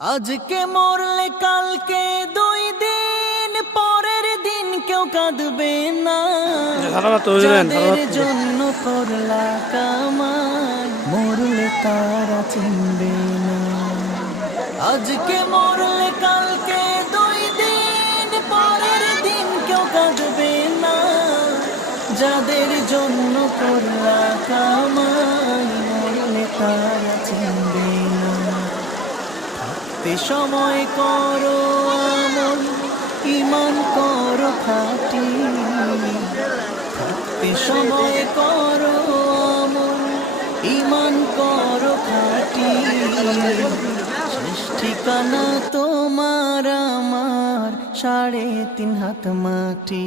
আজকে মরলে কালকে 2 দিন পরের দিন কেউ কাঁদবে না। যাদের জন্য করলা কামাই মরলে তারা চিনবে না। আজকে মরলে কালকে 2 দিন পরের দিন কেউ কাঁদবে না। যাদের জন্য করলা কামাই মরলে তারা চিনবে না। সময় করো আমল ঈমান করো খাঁটি, থাকতে সময় করো আমল ঈমান করো খাঁটি। শেষ ঠিকানা তোমার আমার 3.5 হাত মাটি।